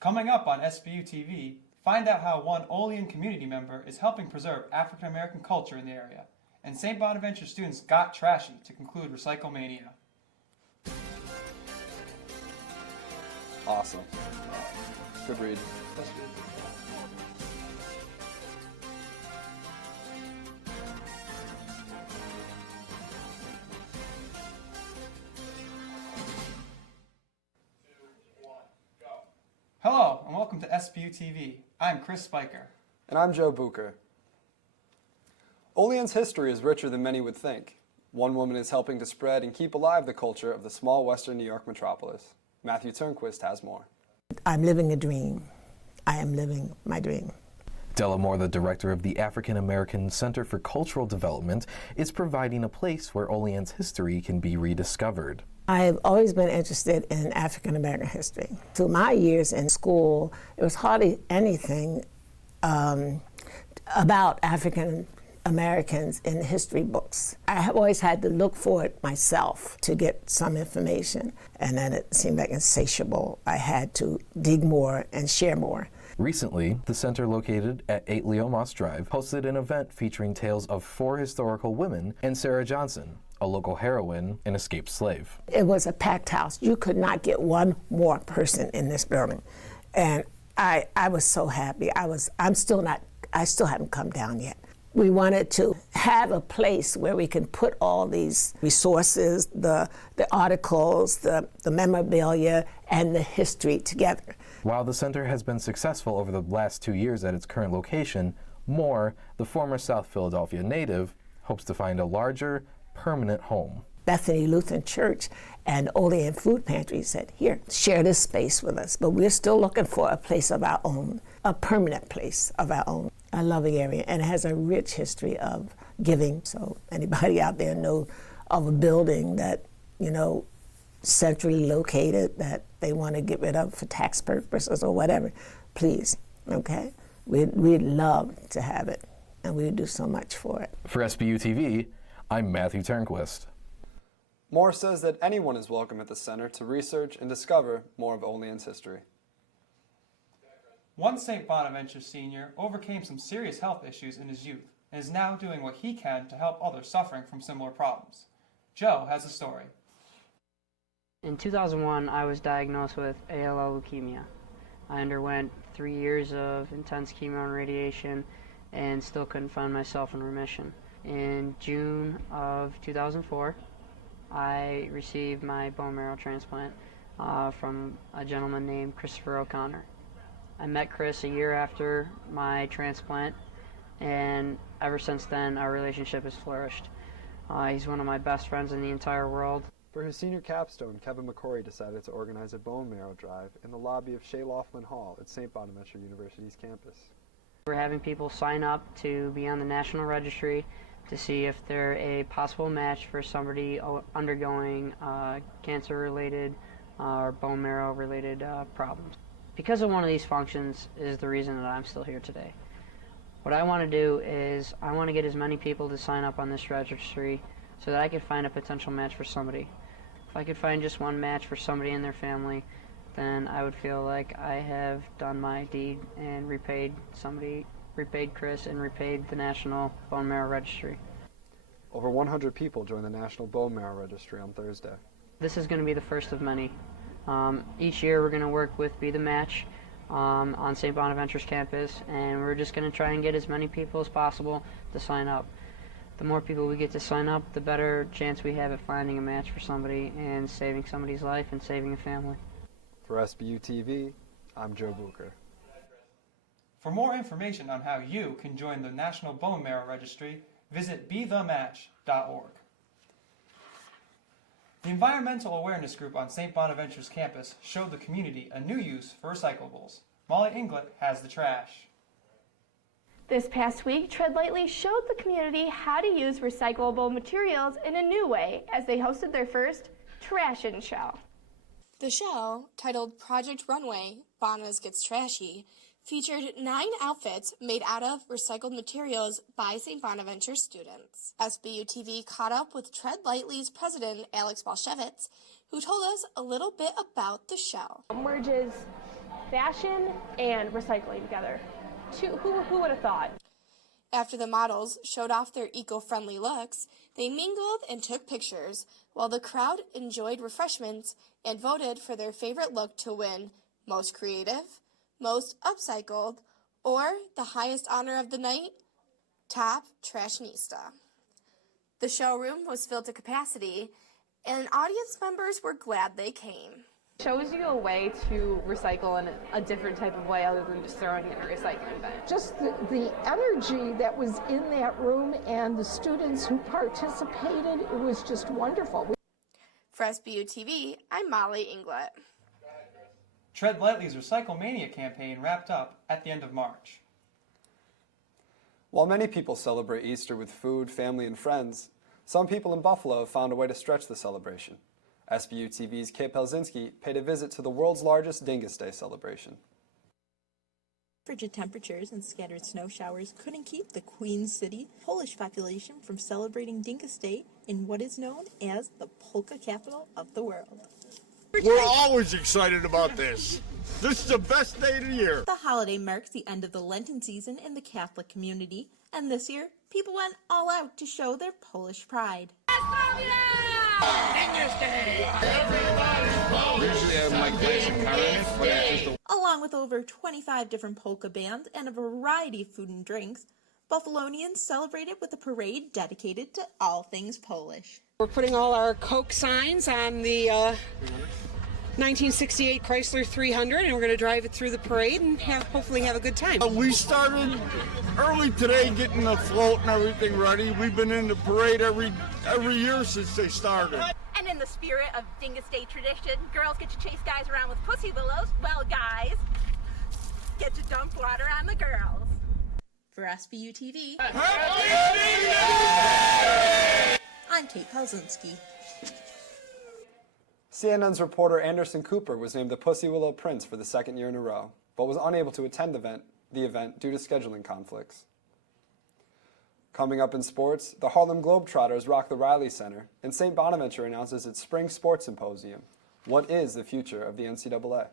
Coming up on SBU TV, find out how one Olean community member is helping preserve African American culture in the area. And St. Bonaventure students got trashy to conclude Recycle Mania. Awesome. Good read. Hello, and welcome to SBU TV. I'm Chris Spiker. And I'm Joe Bucher. Olean's history is richer than many would think. One woman is helping to spread and keep alive the culture of the small western New York metropolis. Matthew Turnquist has more. I'm living a dream. I am living my dream. Della, the director of the African American Center for Cultural Development, is providing a place where Olean's history can be rediscovered. I've always been interested in African American history. Through my years in school, there was hardly anything about African Americans in history books. I have always had to look for it myself to get some information, and then it seemed like insatiable. I had to dig more and share more. Recently, the center located at 8 Leo Moss Drive hosted an event featuring tales of 4 historical women and Sarah Johnson, a local heroine and escaped slave. It was a packed house. You could not get one more person in this building. And I was so happy. I still haven't come down yet. We wanted to have a place where we can put all these resources, the articles, the memorabilia, and the history together. While the center has been successful over the last 2 years at its current location, Moore, the former South Philadelphia native, hopes to find a larger, permanent home. Bethany Lutheran Church and Olean Food Pantry said, here, share this space with us. But we're still looking for a place of our own, a permanent place of our own. I love the area, and it has a rich history of giving. So anybody out there know of a building that, centrally located that they want to get rid of for tax purposes or whatever, please, okay? We'd love to have it, and we'd do so much for it. For SBU TV, I'm Matthew Turnquist. Moore says that anyone is welcome at the center to research and discover more of Olean's history. One St. Bonaventure senior overcame some serious health issues in his youth and is now doing what he can to help others suffering from similar problems. Joe has a story. In 2001, I was diagnosed with ALL leukemia. I underwent 3 years of intense chemo and radiation and still couldn't find myself in remission. In June of 2004, I received my bone marrow transplant from a gentleman named Christopher O'Connor. I met Chris a year after my transplant, and ever since then our relationship has flourished. He's one of my best friends in the entire world. For his senior capstone, Kevin McCory decided to organize a bone marrow drive in the lobby of Shea Laughlin Hall at St. Bonaventure University's campus. We're having people sign up to be on the national registry to see if they're a possible match for somebody undergoing cancer-related or bone marrow-related problems. Because of one of these functions is the reason that I'm still here today. What I want to do is I want to get as many people to sign up on this registry so that I could find a potential match for somebody. If I could find just one match for somebody in their family, then I would feel like I have done my deed and repaid Chris and repaid the National Bone Marrow Registry. Over 100 people joined the National Bone Marrow Registry on Thursday. This is going to be the first of many. Each year we're going to work with Be the Match on St. Bonaventure's campus, and we're just going to try and get as many people as possible to sign up. The more people we get to sign up, the better chance we have at finding a match for somebody and saving somebody's life and saving a family. For SBU TV, I'm Joe Bucher. For more information on how you can join the National Bone Marrow Registry, visit bethematch.org. The Environmental Awareness Group on St. Bonaventure's campus showed the community a new use for recyclables. Molly Inglut has the trash. This past week, Tread Lightly showed the community how to use recyclable materials in a new way as they hosted their first Trash-In Show. The show, titled Project Runway, Bonas Gets Trashy, featured 9 outfits made out of recycled materials by St. Bonaventure students. SBU TV caught up with Tread Lightly's president, Alex Bulszewicz, who told us a little bit about the show. We're just fashion and recycling together. Who would have thought? After the models showed off their eco-friendly looks, they mingled and took pictures, while the crowd enjoyed refreshments and voted for their favorite look to win most creative, most upcycled, or the highest honor of the night, top trashnista. The showroom was filled to capacity, and audience members were glad they came. Shows you a way to recycle in a different type of way other than just throwing it in a recycling bin. Just the energy that was in that room and the students who participated, it was just wonderful. For SBU TV, I'm Molly Inglut. Tread Lightly's Recycle Mania campaign wrapped up at the end of March. While many people celebrate Easter with food, family, and friends, some people in Buffalo have found a way to stretch the celebration. SBU TV's Kate Pelczynski paid a visit to the world's largest Dingus Day celebration. Frigid temperatures and scattered snow showers couldn't keep the Queen City Polish population from celebrating Dingus Day in what is known as the polka capital of the world. We're always excited about this. This is the best day of the year. The holiday marks the end of the Lenten season in the Catholic community, and this year, people went all out to show their Polish pride. Usually I have my classic Carniewski, but it's just Along with over 25 different polka bands and a variety of food and drinks, Buffalonians celebrated with a parade dedicated to all things Polish. We're putting all our Coke signs on the 1968 Chrysler 300, and we're going to drive it through the parade and hopefully have a good time. We started early today getting the float and everything ready. We've been in the parade every year since they started. And in the spirit of Dingus Day tradition, girls get to chase guys around with pussy willows. Well, guys get to dump water on the girls. For SBU TV, I'm Kate Pelczynski. CNN's reporter Anderson Cooper was named the Pussy Willow Prince for the second year in a row, but was unable to attend the event due to scheduling conflicts. Coming up in sports, the Harlem Globetrotters rock the Reilly Center, and St. Bonaventure announces its Spring Sports Symposium. What is the future of the NCAA?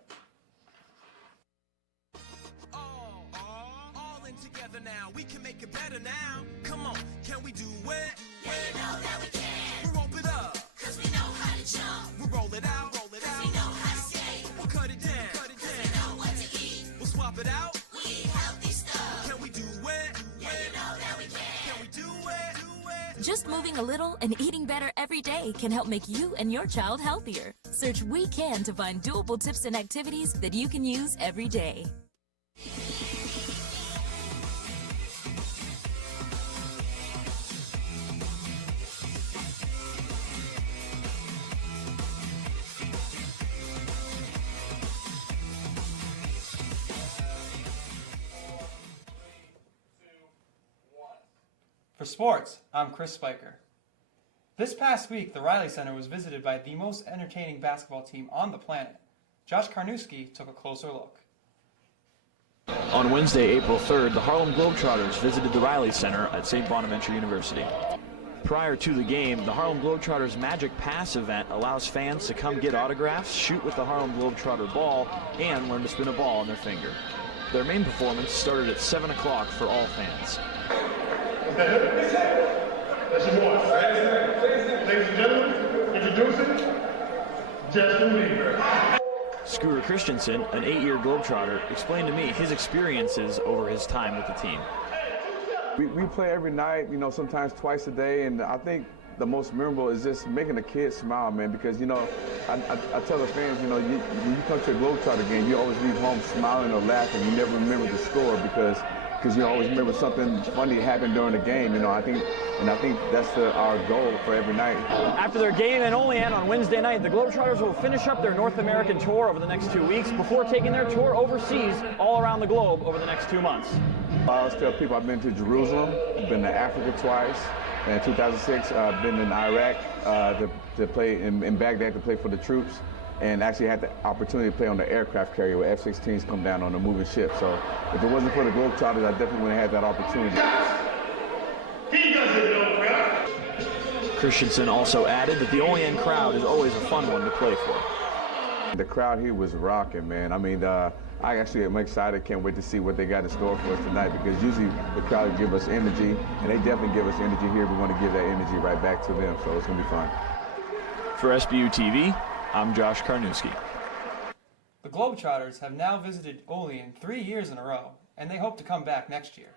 All in together now, we can make it better now. Come on, can we do it? Yeah, you know that we can. We'll rope it up, cause we know how to jump. We'll roll it out, cause we know how to skate. We'll cut it down, cause we know what to eat. We'll swap it out, we eat healthy stuff. Can we do it? Yeah, you know that we can. Can we do it? Just moving a little and eating better every day can help make you and your child healthier. Search We Can to find doable tips and activities that you can use every day. For sports, I'm Chris Spiker. This past week, the Reilly Center was visited by the most entertaining basketball team on the planet. Josh Carniewski took a closer look. On Wednesday, April 3rd, the Harlem Globetrotters visited the Reilly Center at St. Bonaventure University. Prior to the game, the Harlem Globetrotters Magic Pass event allows fans to come get autographs, shoot with the Harlem Globetrotter ball, and learn to spin a ball on their finger. Their main performance started at 7 o'clock for all fans. That's your boy. Ladies and gentlemen, introducing Justin Bieber. Scooter Christensen, an 8-year Globetrotter, explained to me his experiences over his time with the team. We play every night, you know, sometimes twice a day, and I think the most memorable is just making the kids smile, man, because, you know, I tell the fans, you know, when you come to a Globetrotter game, you always leave home smiling or laughing. You never remember the score because you always remember something funny happened during the game, you know. I think that's our goal for every night. After their game and only end on Wednesday night, the Globetrotters will finish up their North American tour over the next 2 weeks before taking their tour overseas all around the globe over the next 2 months. I always tell people I've been to Jerusalem, I've been to Africa twice. In 2006, I've been in Iraq to play in Baghdad to play for the troops, and actually had the opportunity to play on the aircraft carrier where F-16s come down on the moving ship. So if it wasn't for the Globetrotters, I definitely wouldn't have had that opportunity. He doesn't know, bro. Christensen also added that the Olean crowd is always a fun one to play for. The crowd here was rocking, man. I mean, I actually am excited. Can't wait to see what they got in store for us tonight, because usually the crowd give us energy, and they definitely give us energy here. We want to give that energy right back to them, so it's going to be fun. For SBU TV, I'm Josh Carniewski. The Globetrotters have now visited Olean 3 years in a row, and they hope to come back next year.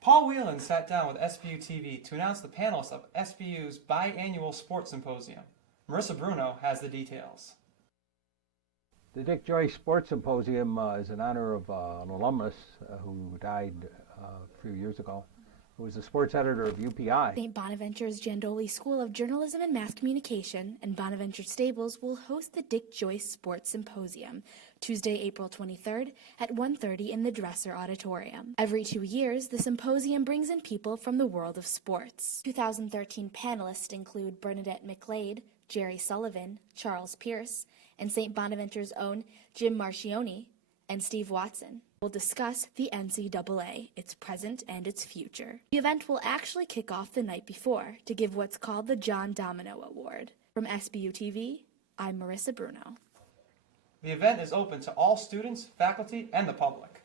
Paul Wieland sat down with SBU TV to announce the panelists of SBU's biannual sports symposium. Marissa Bruno has the details. The Dick Joyce Sports Symposium is in honor of an alumnus who died a few years ago, who was the sports editor of UPI. St. Bonaventure's Giandoli School of Journalism and Mass Communication and Bonaventure Stables will host the Dick Joyce Sports Symposium Tuesday, April 23rd at 1:30 in the Dresser Auditorium. Every 2 years, the symposium brings in people from the world of sports. 2013 panelists include Bernadette McLeod, Jerry Sullivan, Charles Pierce, and St. Bonaventure's own Jim Marchioni and Steve Watson. We'll discuss the NCAA, its present and its future. The event will actually kick off the night before to give what's called the John Domino Award. From SBU TV, I'm Marissa Bruno. The event is open to all students, faculty, and the public.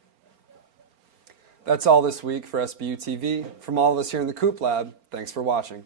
That's all this week for SBU TV. From all of us here in the Coop Lab, thanks for watching.